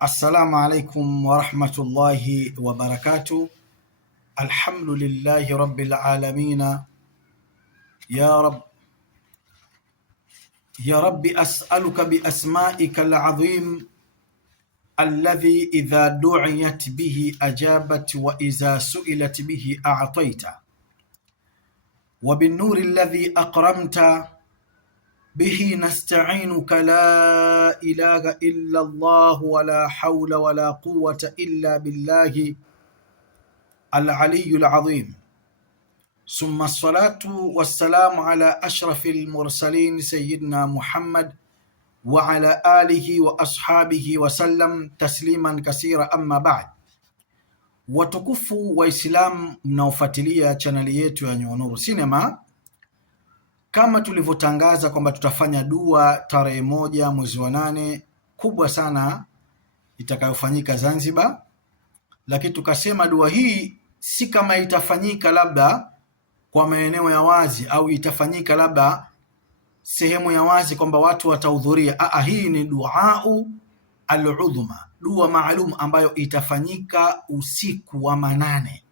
Assalamu alaikum warahmatullahi wabarakatuh. Alhamdulillahi rabbil alamina. Ya Rabbi as'aluka bi asma'ika al-azim alladhi idha du'iyat bihi ajabat wa idha su'ilat bihi a'tayta wa bin nuri alladhi aqramta bihi nasta'inuka la ilaha illa Allah wa la hawla wa la quwwata illa billahi al-aliyyul azim. Summa salatu wassalamu ala ashrafil mursalin sayyidina Muhammad wa ala alihi wa ashabihi wa sallam tasliman kasira, amma ba'd. Watukufu wa Islam mnaofuatilia chaneli yetu ya Nuru Cinema, kama tulivyotangaza kwamba tutafanya dua tarehe 1 mwezi wa 8 kubwa sana itakayofanyika Zanzibar, lakini tukasema dua hii si kama itafanyika labda kwa maeneo ya wazi au itafanyika labda sehemu ya wazi kwamba watu watahudhuria. Hii ni duau al-udhma, dua maalum ambayo itafanyika usiku wa manane,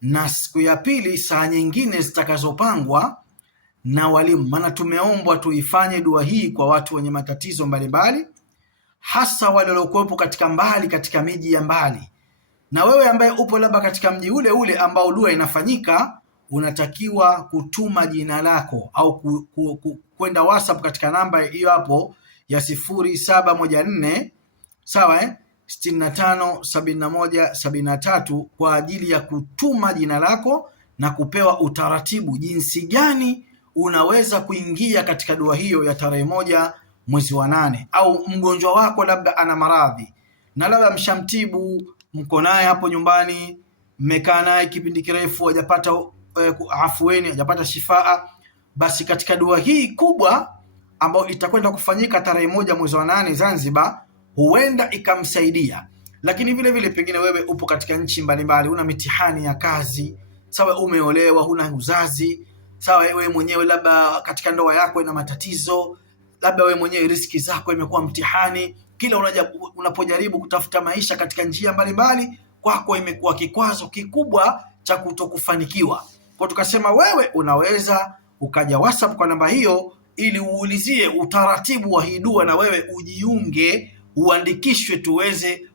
na siku ya pili saa nyingine zitakazopangwa na walimu. Maana tumeombwa tuifanye dua hii kwa watu wenye matatizo mbalimbali, hasa wale waliokuwepo katika miji ya mbali. Na wewe ambaye upo labda katika mji ule ule ambao dua inafanyika, unatakiwa kutuma jina lako au kwenda WhatsApp katika namba hiyo hapo ya 0714 sawa 657173 kwa ajili ya kutuma jina lako na kupewa utaratibu jinsi gani unaweza kuingia katika dua hiyo ya tarehe 1 mwezi wa 8. Au mgonjwa wako labda ana maradhi na labda mshamtibu, mko naye hapo nyumbani, mmekaa naye kipindi kirefu, hajapata afueni, hajapata shifaa, basi katika dua hii kubwa ambayo itakwenda kufanyika tarehe 1 mwezi wa 8 Zanzibar, huenda ikamsaidia. Lakini vile vile pengine wewe upo katika nchi mbalimbali, una mitihani ya kazi, sawa, umeolewa, huna uzazi, sawa, wewe mwenyewe labda katika ndoa yako ina matatizo, labda wewe mwenyewe riziki zako imekuwa mtihani, kila unapojaribu kutafuta maisha katika njia mbalimbali kwako imekuwa kikwazo kikubwa cha kutokufanikiwa. Kwa tukasema wewe unaweza ukaja WhatsApp kwa namba hiyo ili uulizie utaratibu wa hii dua, na wewe ujiunge, uandikishwe, tuweze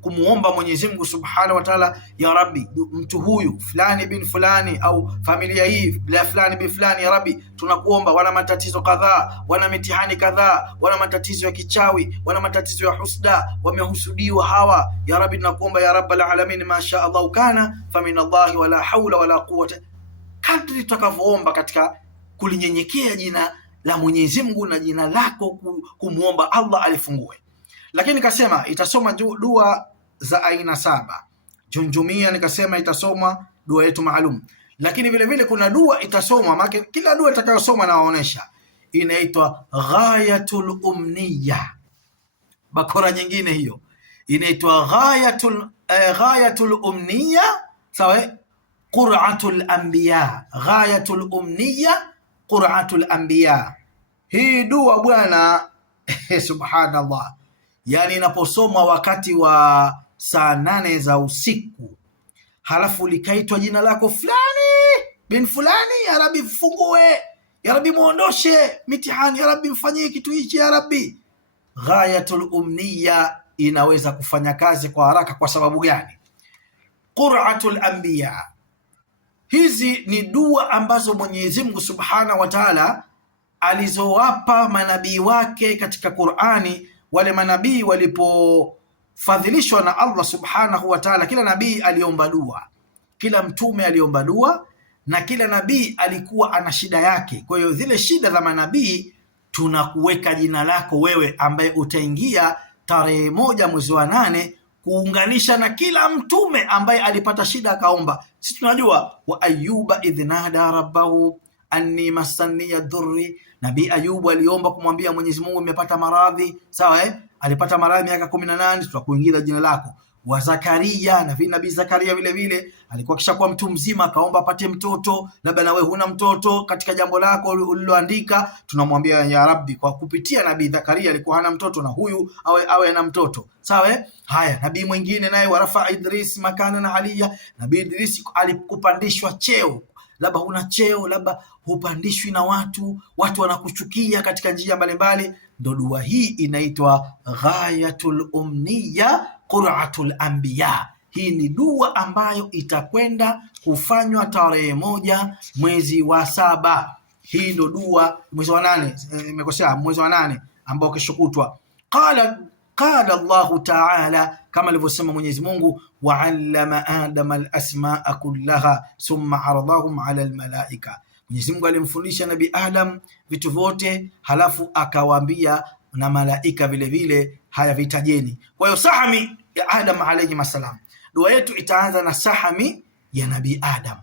kumuomba Mwenyezi Mungu Subhanahu wa Ta'ala, ya Rabbi, mtu huyu fulani bin fulani au familia hii la fulani bin fulani, ya Rabbi, tunakuomba wana matatizo kadhaa, wana mitihani kadhaa, wana matatizo ya kichawi, wana matatizo ya husda, wamehusudiwa hawa, ya Rabbi, tunakuomba ya Rabbal alamin, ma sha Allah kana famin Allah wala hawla wala quwwata. Kadri tutakavyoomba katika kulinyenyekea jina la Mwenyezi Mungu na jina lako, kumuomba Allah alifungue. Lakini nikasema itasoma dua za aina 7. Junjumia nikasema itasoma dua yetu maalum, lakini vile vile kuna dua itasoma, maana kila dua itakayosoma nawaonesha, inaitwa ghayatul umniya. Bakora nyingine hiyo inaitwa ghayatul umniya, sawa, qur'atul anbiya, ghayatul umniya, qur'atul anbiya. Hii dua bwana subhanallah, yani inaposomwa wakati wa saa 8 za usiku, halafu likaitwa jina lako fulani bin fulani, ya Rabbi fungue, ya Rabbi muondoshe mitihani, ya Rabbi mfanyie kitu hichi, ya Rabbi, ghayatul umniya inaweza kufanya kazi kwa haraka. Kwa sababu gani? Qur'atul anbiya, hizi ni dua ambazo Mwenyezi Mungu Subhanahu wa Ta'ala alizowapa manabii wake katika Qur'ani. Wale manabii walipofadhilishwa na Allah Subhanahu wa Ta'ala, kila nabii aliomba dua, kila mtume aliomba dua, na kila nabii alikuwa ana shida yake. Kwa hiyo zile shida za manabii tunakuweka jina lako wewe ambaye utaingia tarehe 1 mwezi wa 8 kuunganisha na kila mtume ambaye alipata shida akaomba. Sisi tunajua wa Ayuba idhnada rabbahu anni masaniya dhurri, Nabii Ayubu aliomba kumwambia Mwenyezi Mungu nimepata maradhi, sawa alipata maradhi miaka 18, tutakuingiza jina lako. wa Zakaria, na nabii Zakaria vile vile alikuwa kishakuwa mtu mzima, akaomba apate mtoto. Labda na wewe huna mtoto katika jambo lako uliloandika, tunamwambia ya Rabbi, kwa kupitia nabii Zakaria alikuwa hana mtoto, na huyu awe ana mtoto. Sawa. Haya, nabii mwingine naye warafa Idris makana na aliya, nabii Idris alikupandishwa cheo. Labda huna cheo, labda hupandishwi na watu wanakuchukia katika njia mbalimbali, ndo dua hii inaitwa ghayatul umniya qur'atul anbiya. Hii ni dua ambayo itakwenda kufanywa tarehe 1 mwezi wa 7. Hii ndo dua mwezi wa 8, nimekosea, mwezi wa 8 ambao kesho kutwa. Qala Allahu ta'ala, kama alivyosema Mwenyezi Mungu, wa'allama adama al-asma'a kullaha thumma aradahum 'ala al-malaika. Mwenyezi Mungu alimfundisha Nabii Adam vitu vyote, halafu akawaambia na malaika vile vile, haya vitajeni. Kwa hiyo sahami ya Adam alayhi masalam, dua yetu itaanza na sahami ya Nabii Adam.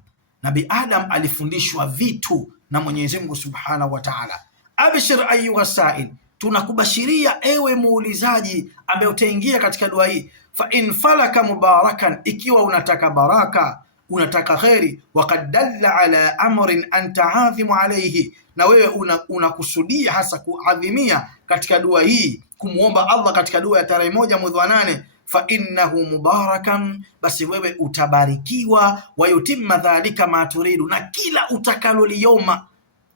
Nabii Adam alifundishwa vitu na Mwenyezi Mungu Subhanahu wa Ta'ala. Abshir ayyuha sa'il, tunakubashiria ewe muulizaji ambaye utaingia katika dua hii. Fa in falaka mubarakan, ikiwa unataka baraka, unataka khairi, waqad dalla ala amrin anta adhimu alayhi, na wewe unakusudia hasa kuadhimia katika dua hii, kumuomba Allah katika dua ya tarehe 1 mwezi wa 8, fa innahu mubarakan, basi wewe utabarikiwa, wa yutimma dhalika ma turidu, na kila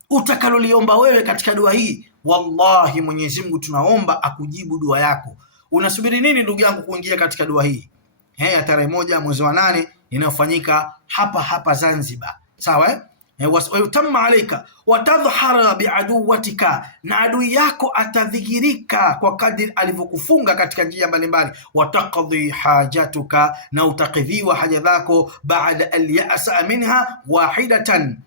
utakaloliomba wewe katika dua hii, wallahi Mwenyezi Mungu tunaomba akujibu dua yako. Unasubiri nini ndugu yangu kuingia katika dua hii ya tarehe 1 mwezi wa 8 inayofanyika hapa Zanzibar? Sawa. Wayutamma alayka watadhhara biaduwatika, na adui yako atadhihirika kwa kadri alivyokufunga katika njia mbalimbali. Wataqdi hajatuka, na utakidhiwa haja zako. Baada al-ya'sa minha wahidatan,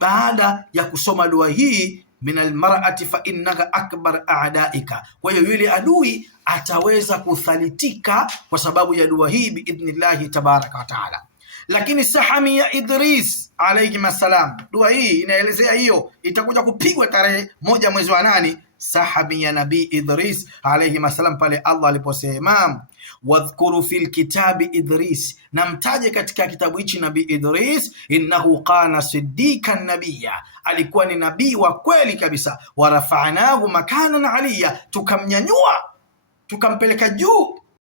baada ya kusoma dua hii, min almar'ati fa innaka akbar a'daika. Kwa hiyo yule adui ataweza kuthalitika kwa sababu ya dua hii biidhnillahi tabaraka wa taala. Lakini sahami ya Idris alayhi masalam, dua hii inaelezea hiyo itakuja kupigwa tarehe 1 mwezi wa 8, sahami ya Nabii Idris alayhi masalam, pale Allah aliposema wadhkuru fil kitabi Idris, na mtaje katika kitabu hichi Nabii Idris, innahu kana siddiqan nabiyya, alikuwa ni nabii wa kweli kabisa. Warafa'nahu makanan aliyya, tukamnyanyua tukampeleka juu